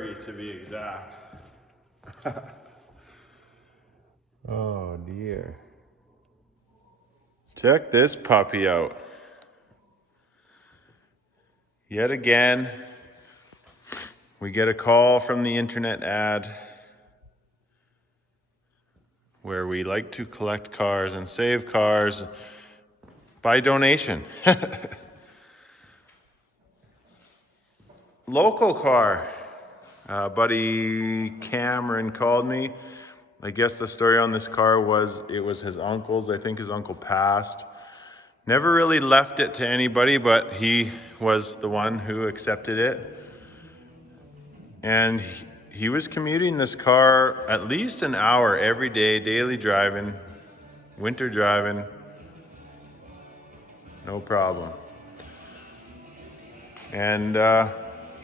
Mercury to be exact. Oh dear. Check this puppy out. Yet again, we get a call from the internet ad where we like to collect cars and save cars by donation. Local car. Buddy Cameron called me. I guess the story on this car was it was his uncle's. I think his uncle passed. Never really left it to anybody, but he was the one who accepted it. And he was commuting this car at least an hour every day, daily driving, winter driving, no problem. And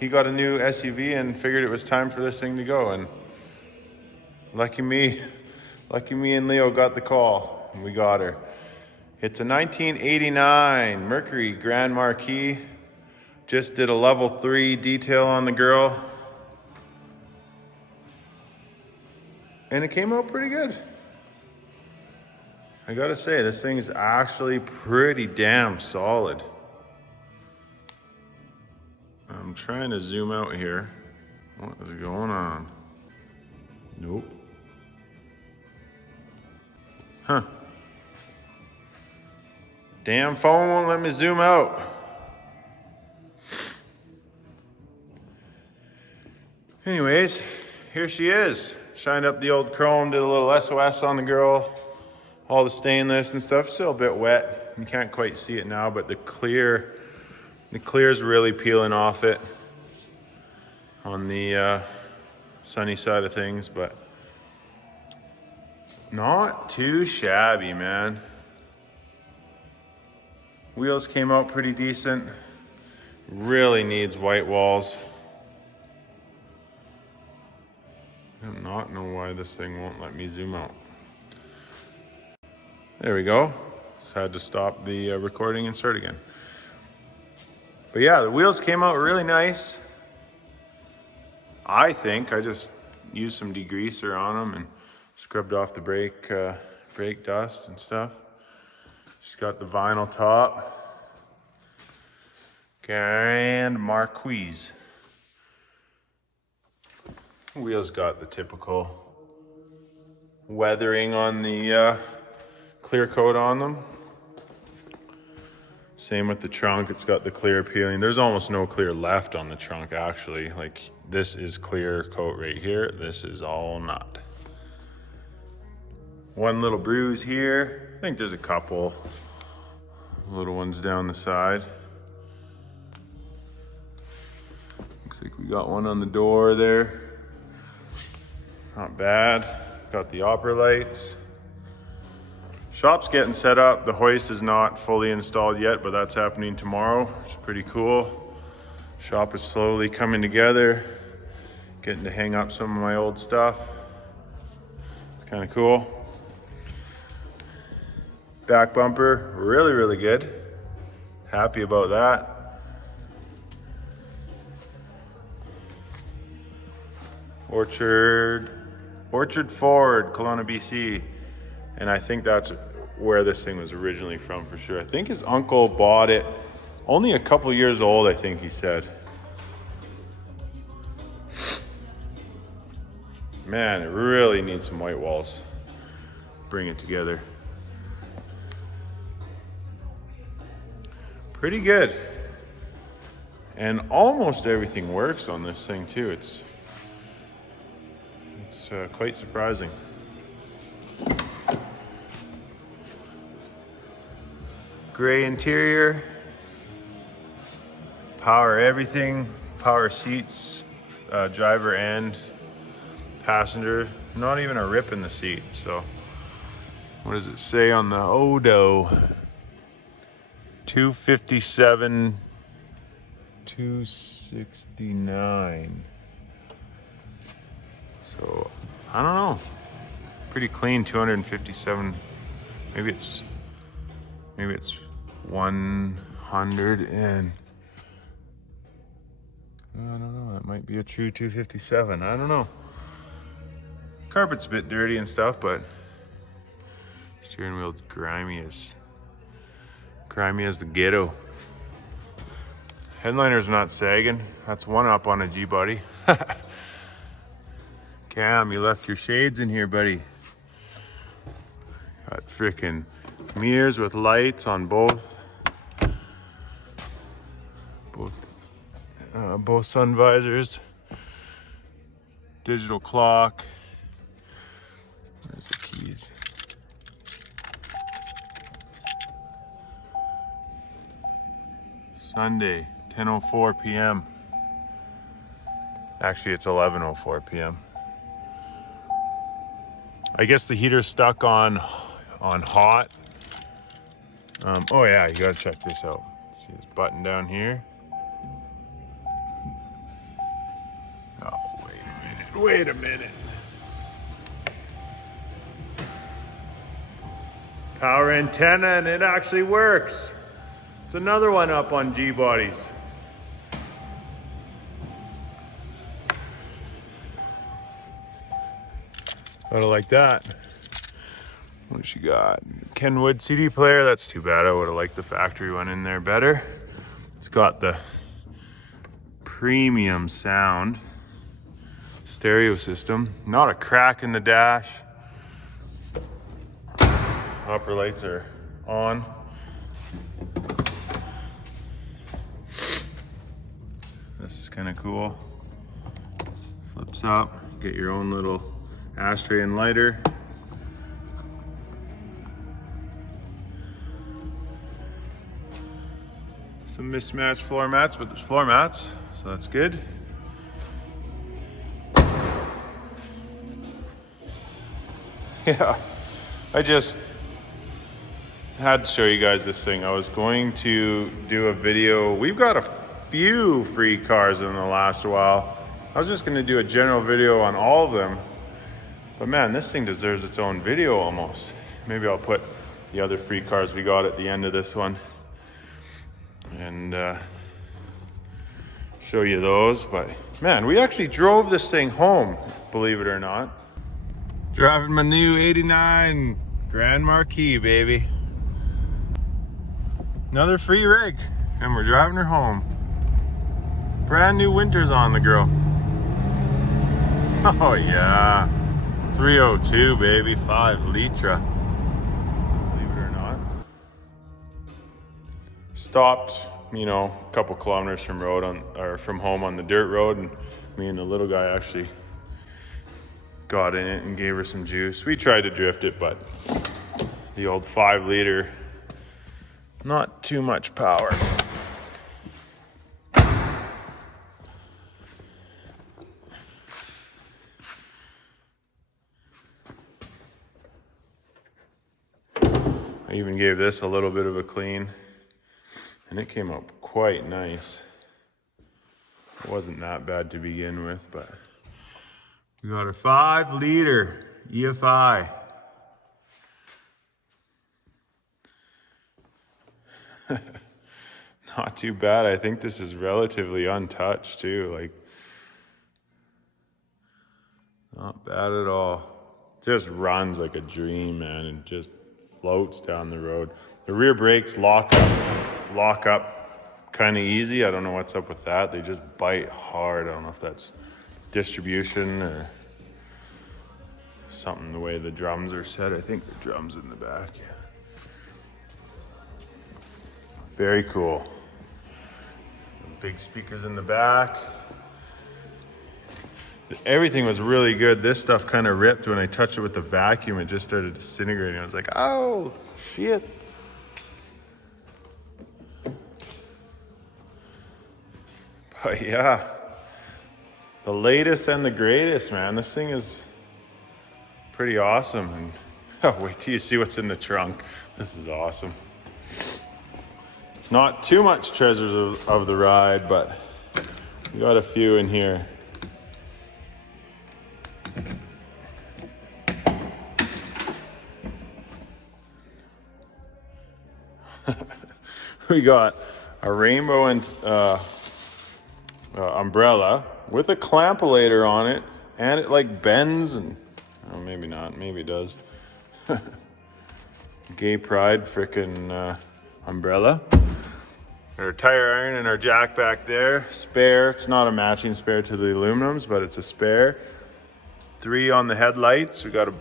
he got a new SUV and figured it was time for this thing to go. And lucky me and Leo got the call and we got her. It's a 1989 Mercury Grand Marquis. Just did a level 3 detail on the girl. And it came out pretty good. I gotta say, this thing's actually pretty damn solid. I'm trying to zoom out here. What is going on? Nope. Huh. Damn phone won't let me zoom out. Anyways, here she is. Shined up the old chrome, did a little SOS on the girl. All the stainless and stuff, still a bit wet. You can't quite see it now, but the clear's really peeling off it on the sunny side of things, but not too shabby, man. Wheels came out pretty decent. Really needs white walls. I do not know why this thing won't let me zoom out. There we go. Just had to stop the recording and start again. But yeah, the wheels came out really nice. I think I just used some degreaser on them and scrubbed off the brake dust and stuff. She's got the vinyl top. Grand Marquis. Wheels got the typical weathering on the clear coat on them. Same with the trunk, it's got the clear peeling. There's almost no clear left on the trunk actually. Like this is clear coat right here, this is all not. One little bruise here. I think there's a couple little ones down the side. Looks like we got one on the door there. Not bad. Got the opera lights. Shop's getting set up. The hoist is not fully installed yet, but that's happening tomorrow. It's pretty cool. Shop is slowly coming together. Getting to hang up some of my old stuff. It's kind of cool. Back bumper, really, really good. Happy about that. Orchard Ford, Kelowna, BC. And I think that's where this thing was originally from for sure. I think his uncle bought it only a couple years old, I think he said. Man, it really needs some white walls. Bring it together. Pretty good. And almost everything works on this thing too. It's quite surprising. Gray interior, power everything, power seats, driver and passenger. Not even a rip in the seat. So what does it say on the Odo? 257, 269. So I don't know. Pretty clean, 257. Maybe it's 100 and I don't know, that might be be a true 257. I don't know. Carpet's a bit dirty and stuff, but steering wheel's grimy as the ghetto. Headliner's not sagging. That's one up on a G-Buddy. Cam, you left your shades in here, buddy. Got freaking mirrors with lights on both sun visors. Digital clock. There's the keys. Sunday, 10:04 p.m. Actually, it's 11:04 p.m. I guess the heater's stuck on hot. Oh yeah, you gotta check this out. See this button down here? Oh, wait a minute. Power antenna, and it actually works. It's another one up on G-Bodies. Gotta like that. What does she got? Kenwood CD player. That's too bad. I would have liked the factory one in there better. It's got the premium sound stereo system. Not a crack in the dash. Upper lights are on. This is kind of cool. Flips up. Get your own little ashtray and lighter. Some mismatched floor mats, but there's floor mats, so that's good. Yeah, I just had to show you guys this thing. I was going to do a video. We've got a few free cars in the last while. I was just gonna do a general video on all of them, but man, this thing deserves its own video almost. Maybe I'll put the other free cars we got at the end of this one and show you those. But man, we actually drove this thing home, believe it or not. Driving my new 89 Grand Marquis, baby. Another free rig, and we're driving her home. Brand new winters on the girl. Oh yeah, 302 baby, 5 litra. Believe it or not. Stopped, you know, a couple kilometers from from home on the dirt road, and me and the little guy actually got in it and gave her some juice. We tried to drift it, but the old 5 liter, not too much power. I even gave this a little bit of a clean, and it came up quite nice. It wasn't that bad to begin with, but we got our 5 liter EFI. Not too bad. I think this is relatively untouched too. Like, not bad at all. Just runs like a dream, man, and just floats down the road. The rear brakes lock up kind of easy. I don't know what's up with that. They just bite hard. I don't know if that's distribution or something, the way the drums are set. I think the drum's in the back. Yeah. Very cool. Big speakers in the back. Everything was really good. This stuff kind of ripped when I touched it with the vacuum. It just started disintegrating. I was like, oh, shit. But yeah, the latest and the greatest, man. This thing is pretty awesome. And oh, wait till you see what's in the trunk. This is awesome. Not too much treasures of the ride, but we got a few in here. We got a rainbow and umbrella with a clampolator on it, and it like bends and, oh, maybe not, maybe it does. Gay pride frickin' umbrella. Our tire iron and our jack back there, spare. It's not a matching spare to the aluminums, but it's a spare. 3 on the headlights. We got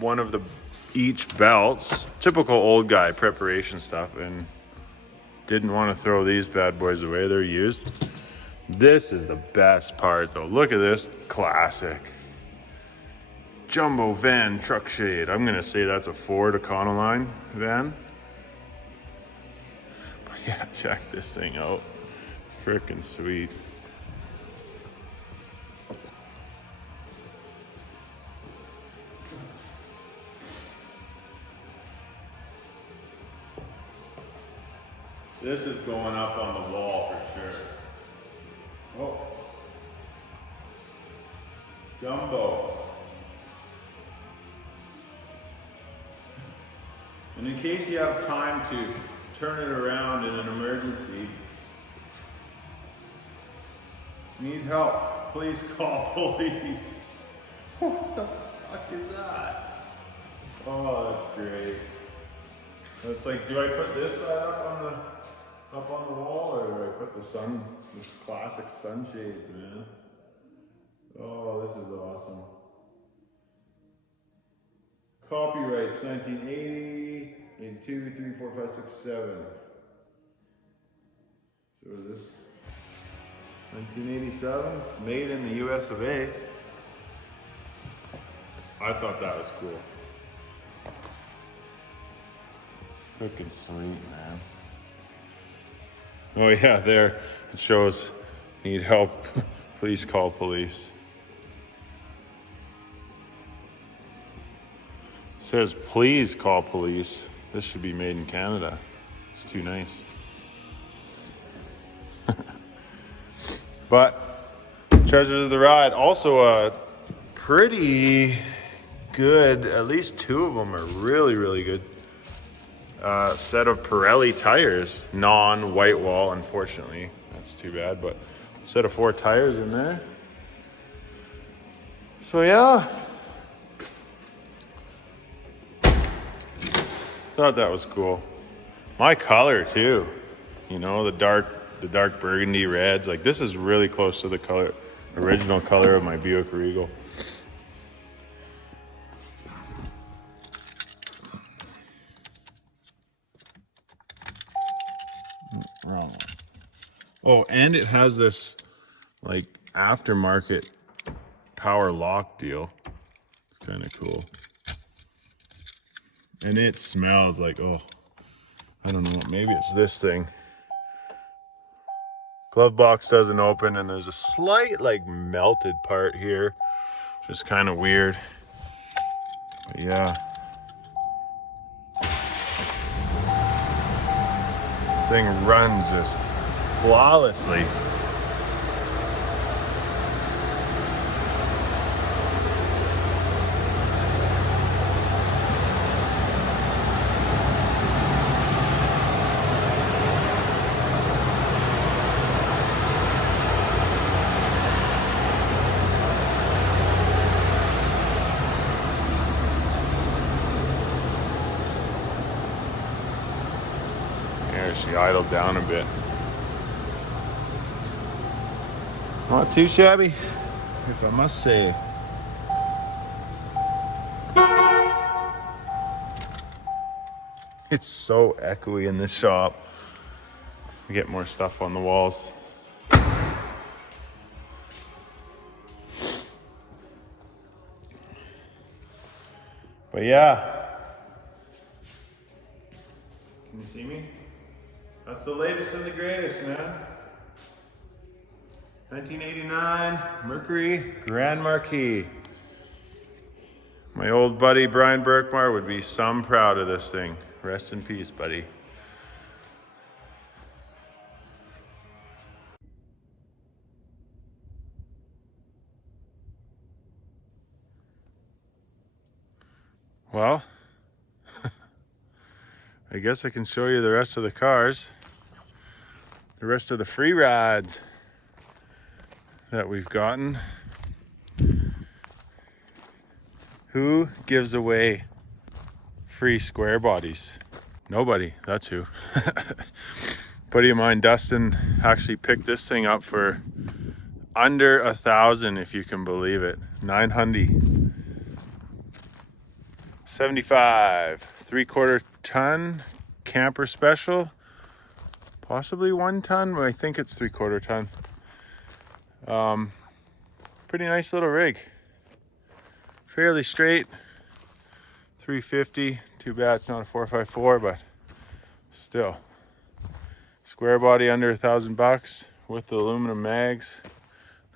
one of the each belts. Typical old guy preparation stuff, and didn't want to throw these bad boys away. They're used. This is the best part though. Look at this classic jumbo van truck shade. I'm gonna say that's a Ford Econoline van. But yeah, check this thing out. It's freaking sweet. This is going up on the wall for sure. Oh. Jumbo. And in case you have time to turn it around in an emergency, need help, please call police. What the fuck is that? Oh, that's great. So it's like, do I put this side up on the wall, or do I put this classic sunshades, man? Oh, this is awesome. Copyrights 1980, 82, 3, 4, 5, 6, 7. So is this 1987? It's made in the US of A. I thought that was cool. Freaking sweet, man. Oh yeah, there it shows, need help, please call police. It says please call police. This should be made in Canada. It's too nice. But treasures of the ride, also a pretty good, at least 2 of them are really, really good. Set of Pirelli tires, non-white wall, unfortunately. That's too bad, but set of 4 tires in there. So yeah, thought that was cool. My color too, you know, the dark burgundy reds. Like, this is really close to the original color of my Buick Regal. Wrong one. Oh, and it has this like aftermarket power lock deal. It's kind of cool. And it smells like, oh, I don't know, maybe it's this thing. Glove box doesn't open, and there's a slight like melted part here, which is kind of weird. But yeah. Thing runs just flawlessly. She idled down a bit. Not too shabby, if I must say. It's so echoey in this shop. We get more stuff on the walls. But yeah. Can you see me? That's the latest and the greatest, man. 1989 Mercury Grand Marquis. My old buddy Brian Burkmar would be some proud of this thing. Rest in peace, buddy. Well, I guess I can show you the rest of the cars. The rest of the free rides. that we've gotten. Who gives away free square bodies? Nobody, that's who. Buddy of mine, Dustin, actually picked this thing up for under $1,000, if you can believe it. 900. 75, 3/4 ton camper special. Possibly 1 ton, but I think it's 3/4 ton. Pretty nice little rig. Fairly straight. 350. Too bad it's not a 4x4, but still. Square body under $1,000 with the aluminum mags.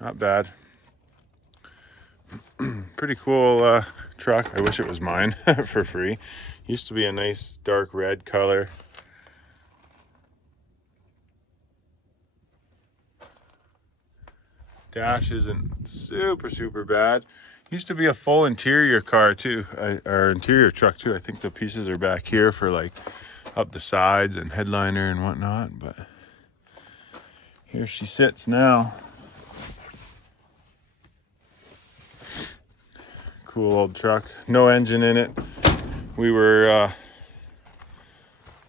Not bad. Pretty cool truck. I wish it was mine for free. Used to be a nice dark red color. Dash isn't super bad. Used to be a full interior car too, or interior truck too. I think the pieces are back here for like up the sides and headliner and whatnot, but here she sits now. Cool old truck. No engine in it. We were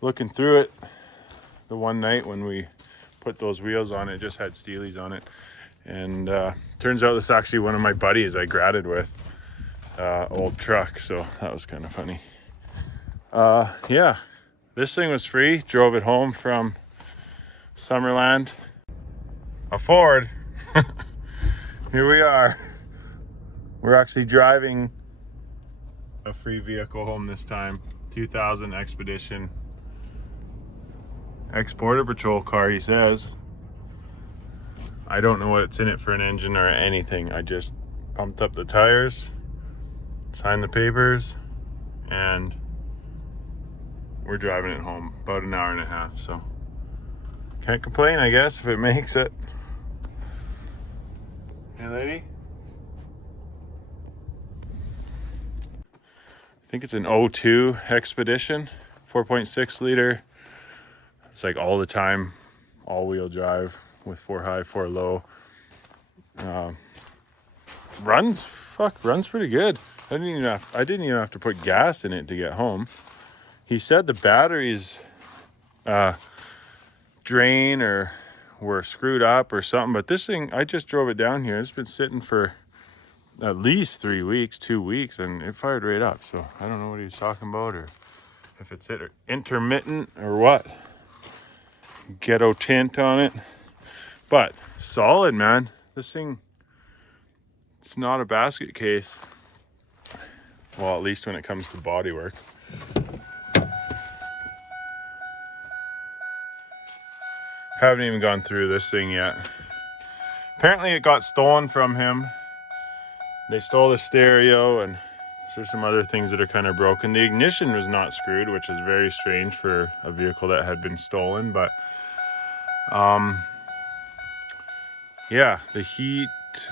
looking through it the one night when we put those wheels on it. It just had Steelies on it. And turns out this is actually one of my buddies I graded with. Old truck, so that was kind of funny. Yeah, this thing was free. Drove it home from Summerland. A Ford. Here we are. We're actually driving a free vehicle home this time. 2000 Expedition. Ex-Border Patrol car, he says. I don't know what's in it for an engine or anything. I just pumped up the tires, signed the papers, and we're driving it home. About an hour and a half, so can't complain, I guess, if it makes it. Hey, lady? I think it's an 02 Expedition, 4.6 liter. It's like all the time, all-wheel drive with 4 high, 4 low. Runs pretty good. I didn't even have to put gas in it to get home. He said the batteries drain or were screwed up or something, but this thing, I just drove it down here. It's been sitting for at least 3 weeks, 2 weeks, and it fired right up. So I don't know what he was talking about, or if it's intermittent or what. Ghetto tint on it, but solid, man. This thing, it's not a basket case. Well, at least when it comes to body work. Haven't even gone through this thing yet. Apparently it got stolen from him. They stole the stereo, and there's some other things that are kind of broken. The ignition was not screwed, which is very strange for a vehicle that had been stolen, but yeah, the heat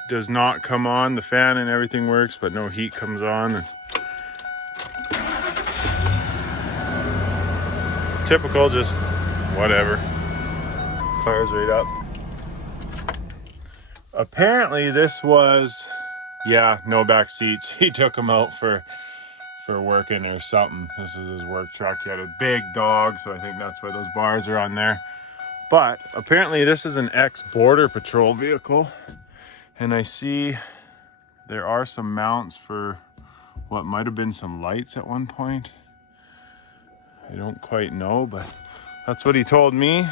does not come on. The fan and everything works, but no heat comes on. Typical, just whatever. Fires right up. Apparently this was, yeah, no back seats. He took them out for working or something. This is his work truck. He had a big dog, so I think that's why those bars are on there. But apparently this is an ex-Border Patrol vehicle, and I see there are some mounts for what might have been some lights at one point. I don't quite know, but that's what he told me.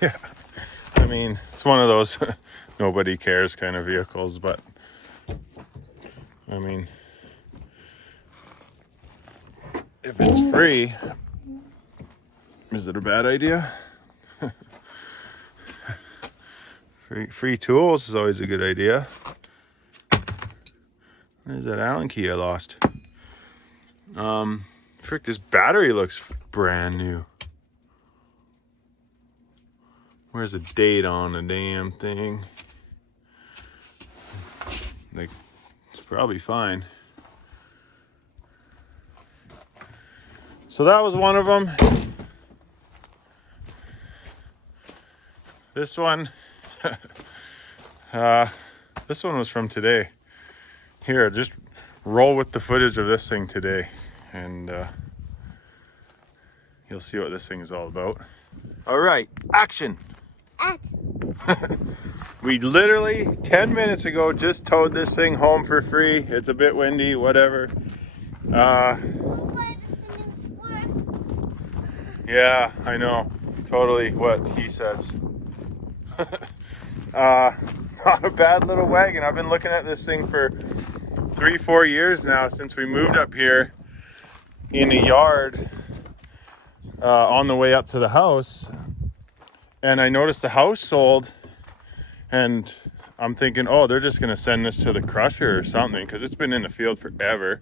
Yeah, I mean, it's one of those nobody cares kind of vehicles, but I mean, if it's free, is it a bad idea? Free tools is always a good idea. There's that Allen key I lost. Frick, this battery looks brand new. Where's the date on the damn thing? Like, it's probably fine. So that was one of them. This one, this one was from today. Here, just roll with the footage of this thing today, and you'll see what this thing is all about. All right, action. We literally 10 minutes ago just towed this thing home for free. It's a bit windy, whatever. Yeah, I know. Totally what he says. Not a bad little wagon. I've been looking at this thing for 3-4 years now, since we moved up here in a yard on the way up to the house. And I noticed the house sold, and I'm thinking, oh, they're just gonna send this to the crusher or something, because it's been in the field forever.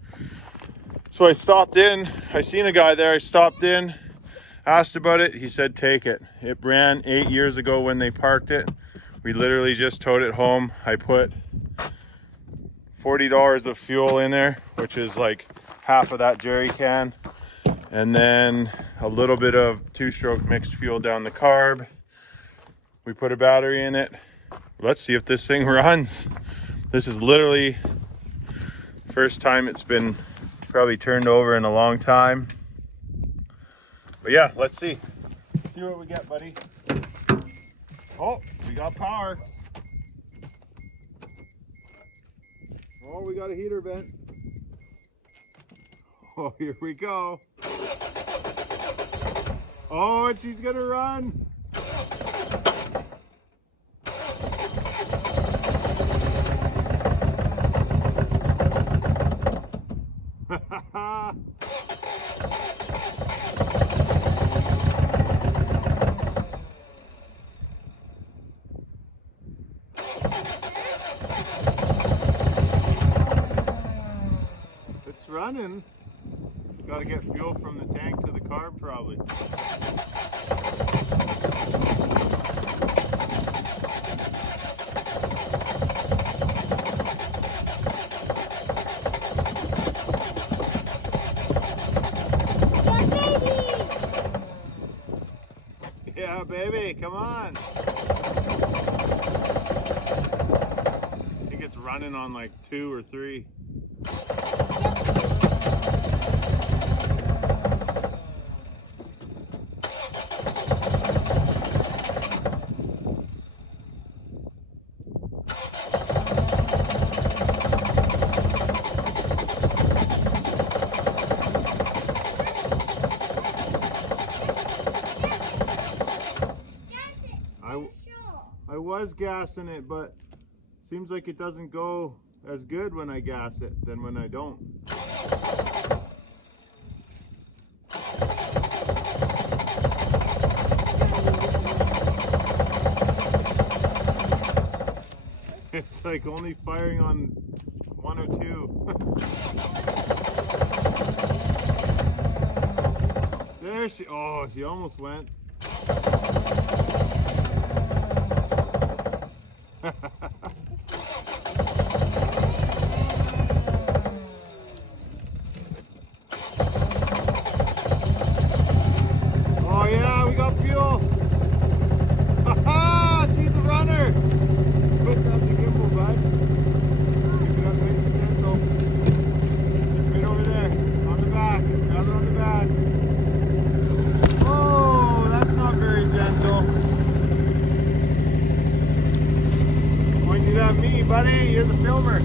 So I stopped in, I seen a guy there, I stopped in, asked about it, he said take it. It ran 8 years ago when they parked it. We literally just towed it home. I put $40 of fuel in there, which is like half of that jerry can, and then a little bit of 2-stroke mixed fuel down the carb. We put a battery in it. Let's see if this thing runs. This is literally first time it's been probably turned over in a long time. But yeah, let's see. See what we get, buddy. Oh, we got power. Oh, we got a heater vent. Oh, here we go. Oh, and she's gonna run. It's running. Got to get fuel from the tank to the carb probably. Yeah, baby, come on. I think it's running on like 2 or 3. I was gassing it, but seems like it doesn't go as good when I gas it than when I don't. It's like only firing on 102. There she, oh, she almost went. Oh yeah, we got fuel. Haha, she's a runner. Put up the gimbal, bud. Keep it up nice and gentle. Right over there, on the back. Grab it on the back. Oh, that's not very gentle. Pointing at me, buddy. You're the filmer.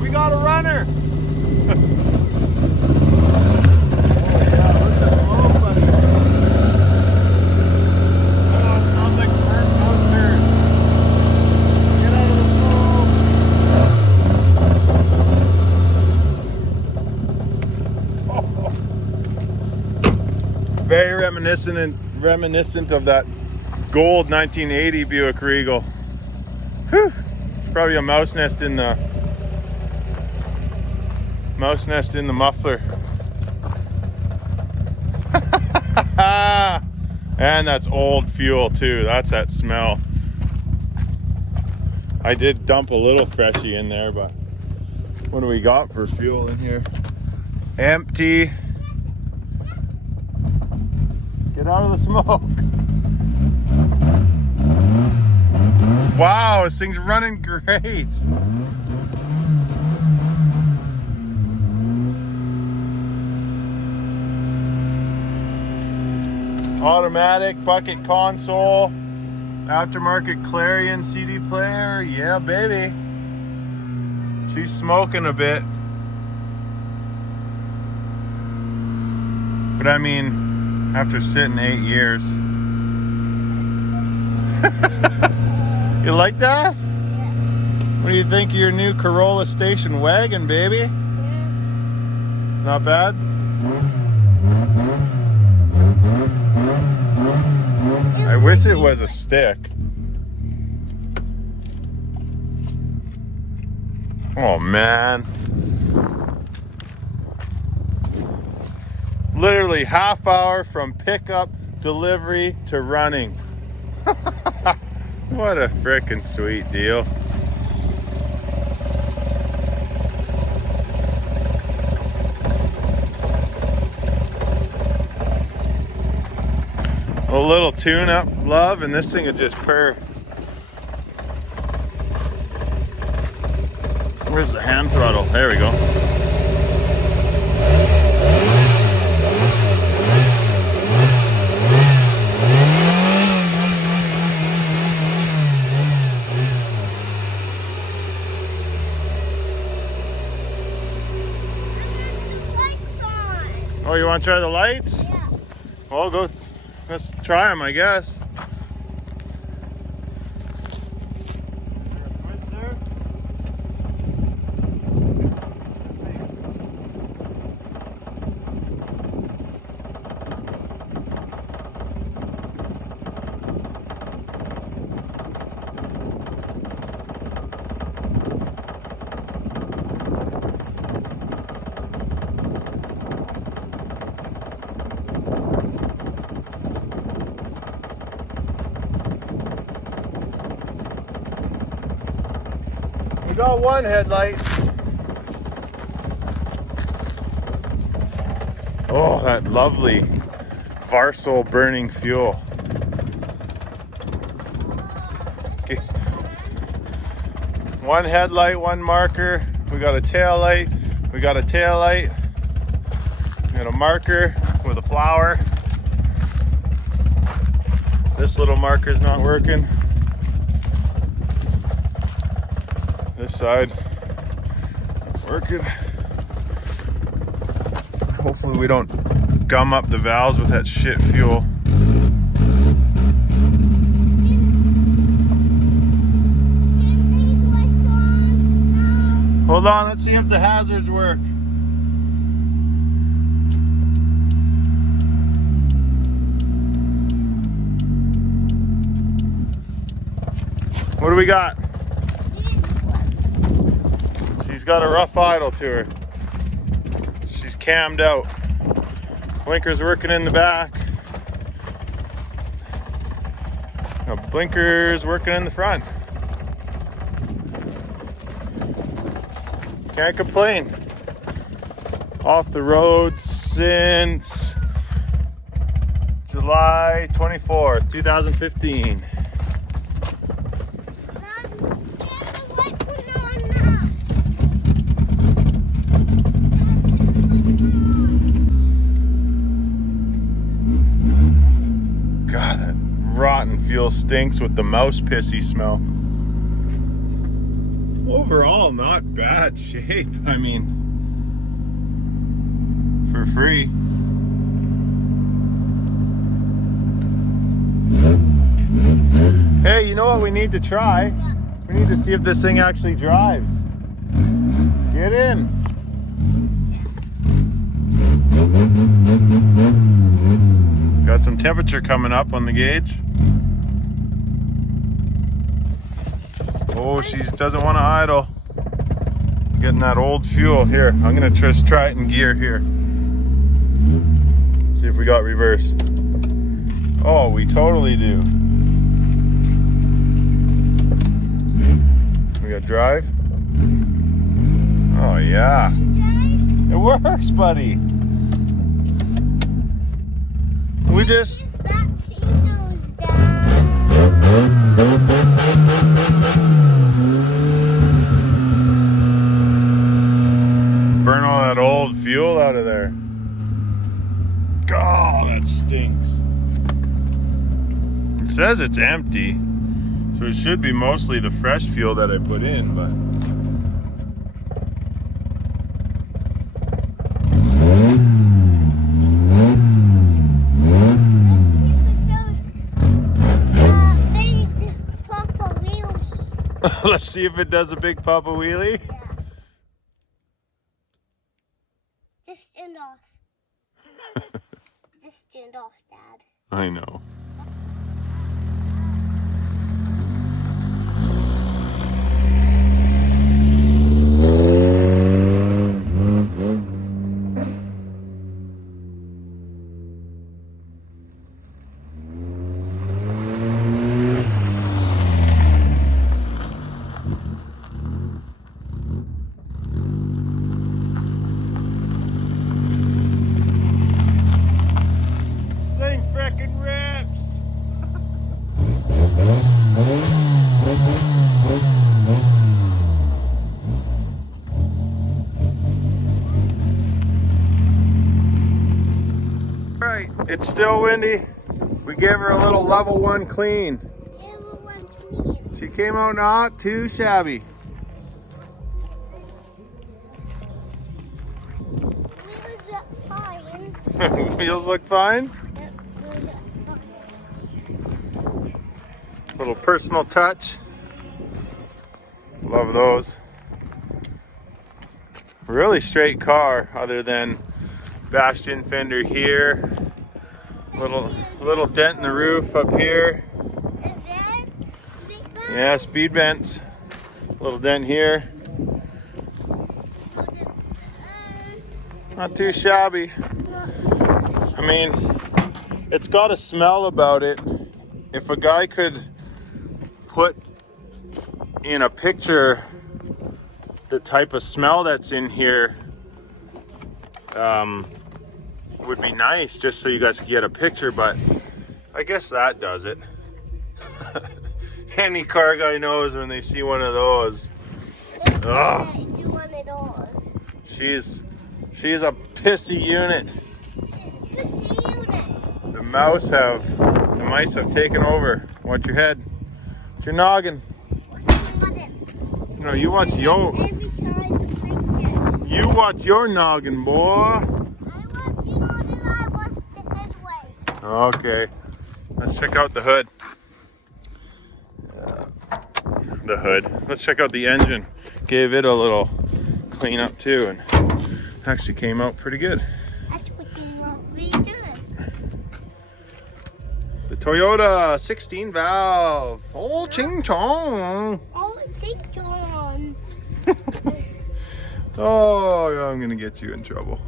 We got a runner. Very reminiscent of that gold 1980 Buick Regal. Whew. It's probably a mouse nest in the muffler. And that's old fuel too. That's that smell. I did dump a little freshie in there, but what do we got for fuel in here? Empty. Get out of the smoke. Wow, this thing's running great. Automatic bucket console, aftermarket Clarion CD player. Yeah, baby. She's smoking a bit. But I mean, after sitting 8 years. You like that? What do you think of your new Corolla station wagon, baby? Yeah. It's not bad? I wish it was a stick. Oh man. Literally half hour from pickup, delivery to running. What a frickin' sweet deal. A little tune-up love, and this thing would just purr. Where's the hand throttle? There we go. Oh, you want to try the lights? Yeah. Well, go. Let's try them, I guess. We got one headlight. Oh, that lovely Varsol burning fuel. Okay. One headlight, one marker. We got a tail light. We got a tail light. We got a marker with a flower. This little marker's not working. This side is working. Hopefully we don't gum up the valves with that shit fuel. Hold on, let's see if the hazards work. What do we got? She's got a rough idle to her. She's cammed out. Blinker's working in the back. Now blinker's working in the front. Can't complain. Off the road since July 24th, 2015. God, that rotten fuel stinks with the mouse pissy smell. Overall, not bad shape. I mean, for free. Hey, you know what we need to try? Yeah. We need to see if this thing actually drives. Get in. Got some temperature coming up on the gauge. Oh, she doesn't want to idle. Getting that old fuel. Here, I'm gonna just try it in gear here. See if we got reverse. Oh, we totally do. We got drive. Oh yeah, it works, buddy. We just Burn all that old fuel out of there. God, that stinks. It says it's empty, so it should be mostly the fresh fuel that I put in, but let's see if it does a big papa wheelie. Yeah. Just stand off. Just stand off, Dad. I know. Thing frickin' rips. Right, it's still windy. We gave her a little level 1 clean. She came out not too shabby. Wheels look fine. Little personal touch. Love those. Really straight car, other than bastion fender here. Little dent in the roof up here. Yeah, speed vents. Little dent here. Not too shabby. I mean, it's got a smell about it. If a guy could put in a picture the type of smell that's in here, would be nice, just so you guys could get a picture, but I guess that does it. Any car guy knows when they see one of those. Oh, she's a pissy unit. The mice have taken over. Watch your head. Watch your noggin. No, you watch your noggin, boy. Okay, let's check out the hood. Let's check out the engine. Gave it a little clean up too, and actually came out pretty good. The Toyota 16 valve. Oh, ching chong. Oh, ching chong. Oh, I'm gonna get you in trouble.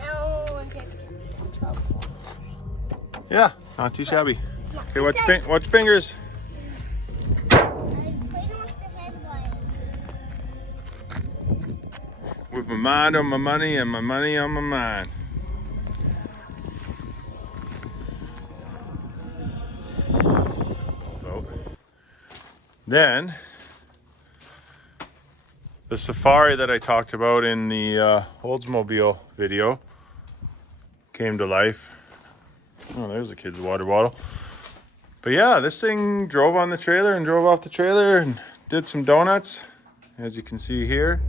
Oh, I'm gonna get in trouble. Yeah, not too shabby. Okay, watch your fingers. With my mind on my money and my money on my mind. So, then, the Safari that I talked about in the Oldsmobile video came to life. Oh, there's a kid's water bottle. But yeah, this thing drove on the trailer and drove off the trailer and did some donuts, as you can see here.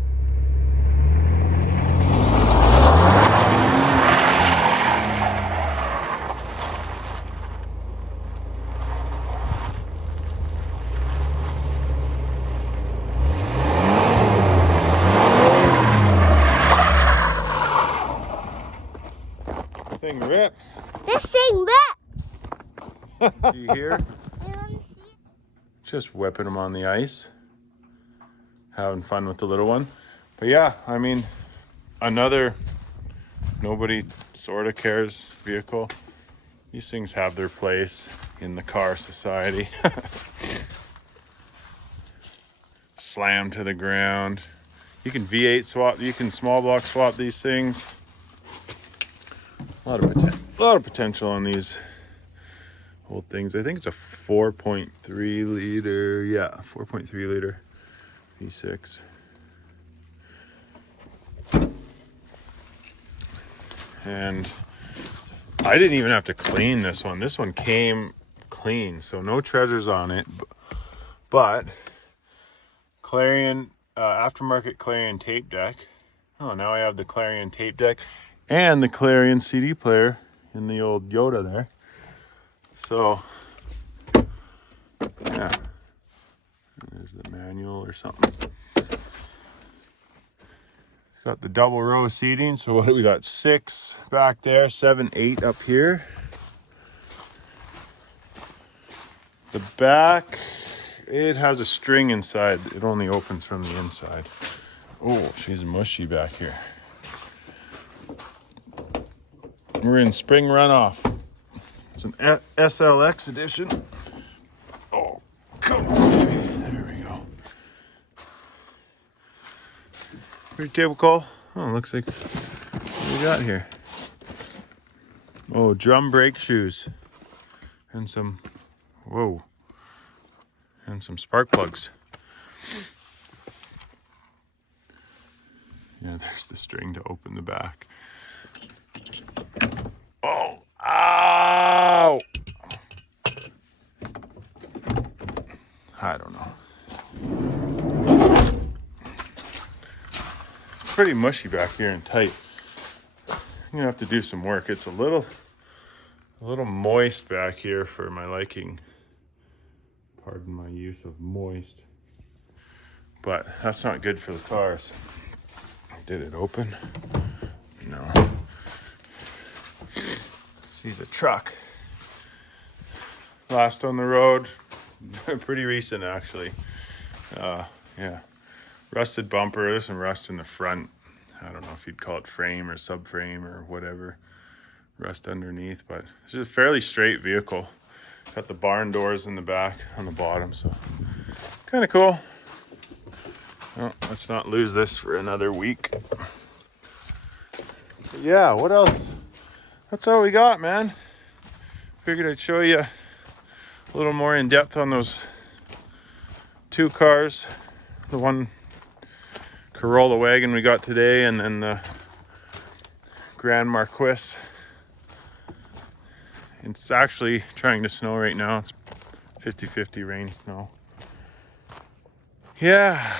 This thing rips. This thing rips. See here? Just whipping them on the ice. Having fun with the little one. But yeah, I mean, another nobody sort of cares vehicle. These things have their place in the car society. Slam to the ground. You can V8 swap, you can small block swap these things. A lot of potential on these Old things. I think it's a 4.3 liter. Yeah, 4.3 liter V6. And I didn't even have to clean this one. This one came clean, so no treasures on it. But Clarion, aftermarket Clarion tape deck. Oh, now I have the Clarion tape deck and the Clarion CD player in the old Yoda there. So, yeah. There's the manual or something. It's got the double row seating. So what do we got? 6 back there, 7, 8 up here. The back, it has a string inside. It only opens from the inside. Oh, she's mushy back here. We're in spring runoff. It's an SLX edition. Oh, come on, baby. There we go. Your table call? Oh, looks like what we got here. Oh, drum brake shoes. And some, whoa. And some spark plugs. Yeah, there's the string to open the back. Oh, ow! I don't know. It's pretty mushy back here and tight. I'm gonna have to do some work. It's a little moist back here for my liking. Pardon my use of moist. But that's not good for the cars. Did it open? No. She's a truck. Last on the road. Pretty recent, actually. Yeah. Rusted bumper. There's some rust in the front. I don't know if you'd call it frame or subframe or whatever. Rust underneath, but it's just a fairly straight vehicle. Got the barn doors in the back on the bottom, so kind of cool. Oh, let's not lose this for another week. But yeah, what else? That's all we got, man. Figured I'd show you a little more in depth on those 2 cars. The one Corolla wagon we got today, and then the Grand Marquis. It's actually trying to snow right now. It's 50-50 rain, snow. Yeah,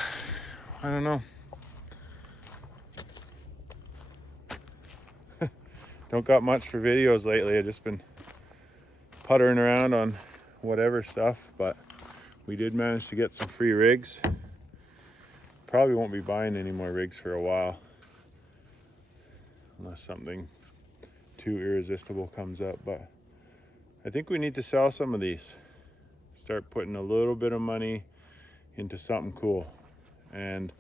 I don't know. Don't got much for videos lately. I've just been puttering around on whatever stuff, but we did manage to get some free rigs. Probably won't be buying any more rigs for a while, unless something too irresistible comes up. But I think we need to sell some of these. Start putting a little bit of money into something cool. And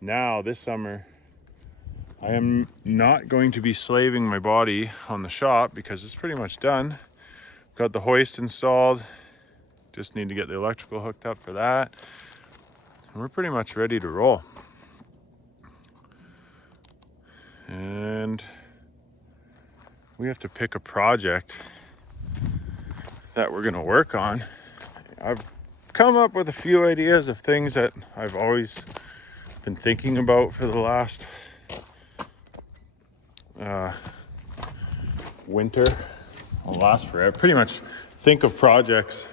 now this summer, I am not going to be slaving my body on the shop because it's pretty much done. Got the hoist installed. Just need to get the electrical hooked up for that. And we're pretty much ready to roll. And we have to pick a project that we're gonna work on. I've come up with a few ideas of things that I've always been thinking about for the last winter. Will last forever. Pretty much think of projects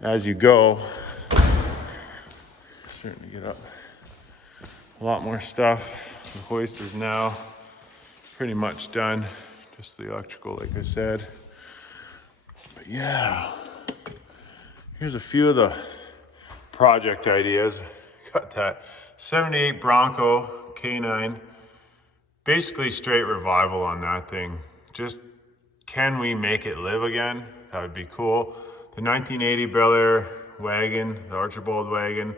as you go. Starting to get up a lot more stuff. The hoist is now pretty much done. Just the electrical, like I said. But yeah, here's a few of the project ideas. Got that 78 Bronco K9. Basically straight revival on that thing. Just, can we make it live again? That would be cool. The 1980 Bel Air wagon, the Archibald wagon,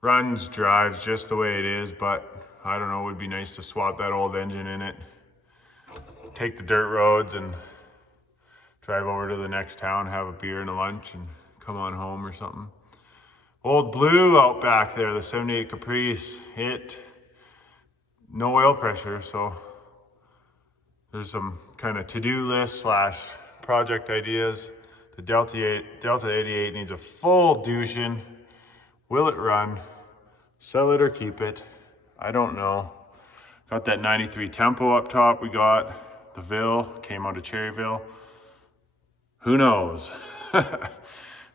runs, drives just the way it is, but I don't know, it would be nice to swap that old engine in it. Take the dirt roads and drive over to the next town, have a beer and a lunch, and come on home or something. Old Blue out back there, the 78 Caprice, no oil pressure, so there's some kind of to-do list slash project ideas. The Delta 88 needs a full douching. Will it run? Sell it or keep it? I don't know. Got that 93 tempo up top we got. The Ville came out of Cherryville. Who knows?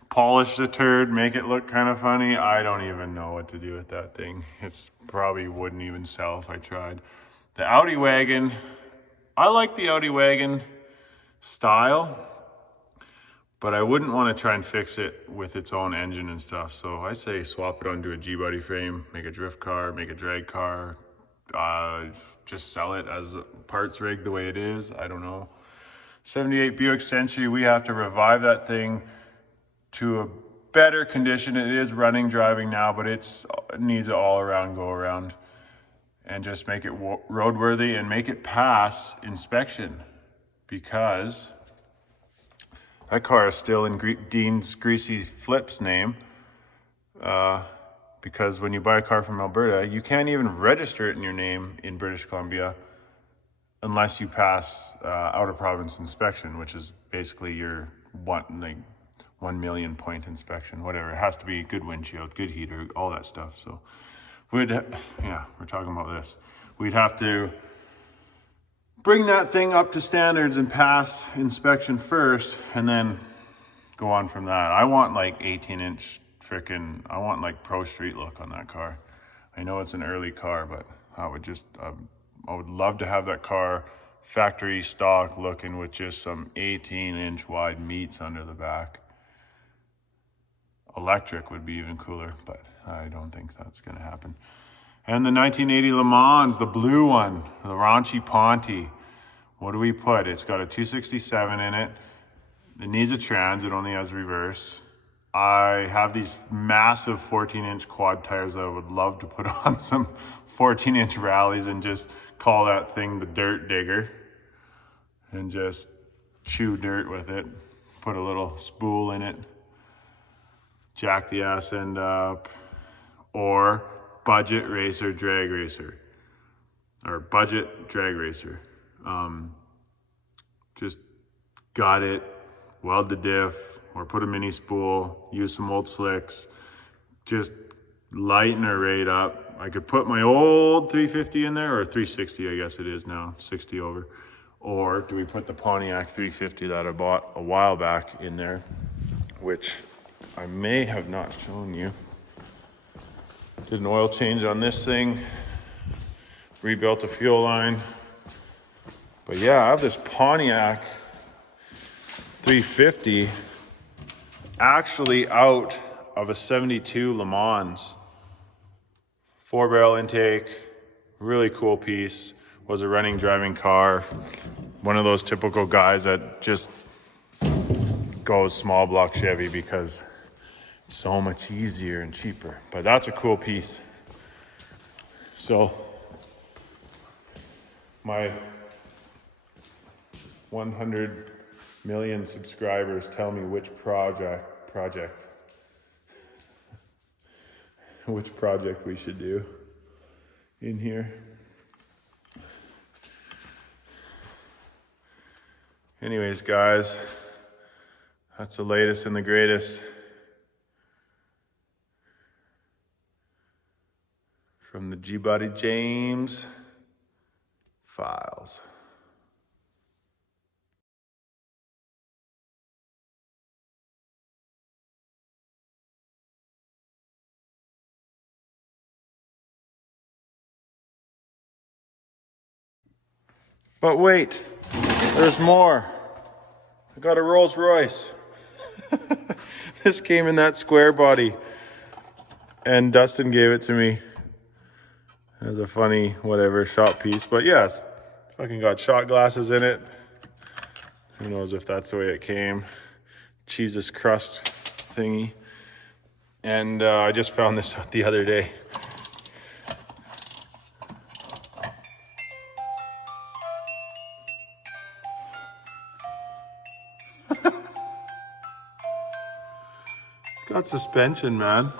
Polish the turd, make it look kind of funny. I don't even know what to do with that thing. It's probably wouldn't even sell if I tried. The Audi wagon, I like the Audi wagon style, but I wouldn't want to try and fix it with its own engine and stuff. So I say swap it onto a G-body frame, make a drift car, make a drag car, just sell it as parts rig the way it is. I don't know. 78 Buick Century, we have to revive that thing to a better condition. It is running, driving now, but it needs an all-around go-around, and just make it roadworthy and make it pass inspection, because that car is still in Dean's Greasy Flip's name, because when you buy a car from Alberta, you can't even register it in your name in British Columbia unless you pass out of province inspection, which is basically your 1 million point inspection, whatever. It has to be good windshield, good heater, all that stuff. So we're talking about this. We'd have to bring that thing up to standards and pass inspection first, and then go on from that. I want like 18-inch frickin', I want like pro street look on that car. I know it's an early car, but I would love to have that car factory stock looking with just some 18-inch wide meats under the back. Electric would be even cooler, but I don't think that's gonna happen. And the 1980 Le Mans, the blue one, the Raunchy Ponty. What do we put? It's got a 267 in it. It needs a trans, it only has reverse. I have these massive 14-inch quad tires that I would love to put on some 14-inch rallies and just call that thing the dirt digger and just chew dirt with it. Put a little spool in it, jack the ass end up, or budget racer drag racer, or budget drag racer. Just gut it, weld the diff, or put a mini spool, use some old slicks, just lighten her rate up. I could put my old 350 in there, or 360 I guess it is now, 60 over. Or do we put the Pontiac 350 that I bought a while back in there, which I may have not shown you. Did an oil change on this thing, rebuilt a fuel line. But yeah, I have this Pontiac 350 actually out of a 72 Le Mans. 4-barrel intake, really cool piece. Was a running, driving car. One of those typical guys that just goes small block Chevy because it's so much easier and cheaper. But that's a cool piece. So my 100 million subscribers tell me which project we should do in here. Anyways, guys, that's the latest and the greatest from the G-Body James files. But wait, there's more. I got a Rolls Royce. This came in that square body, and Dustin gave it to me as a funny whatever shot piece. But yeah, it's fucking got shot glasses in it. Who knows if that's the way it came. Jesus crust thingy. And I just found this out the other day. Got suspension, man.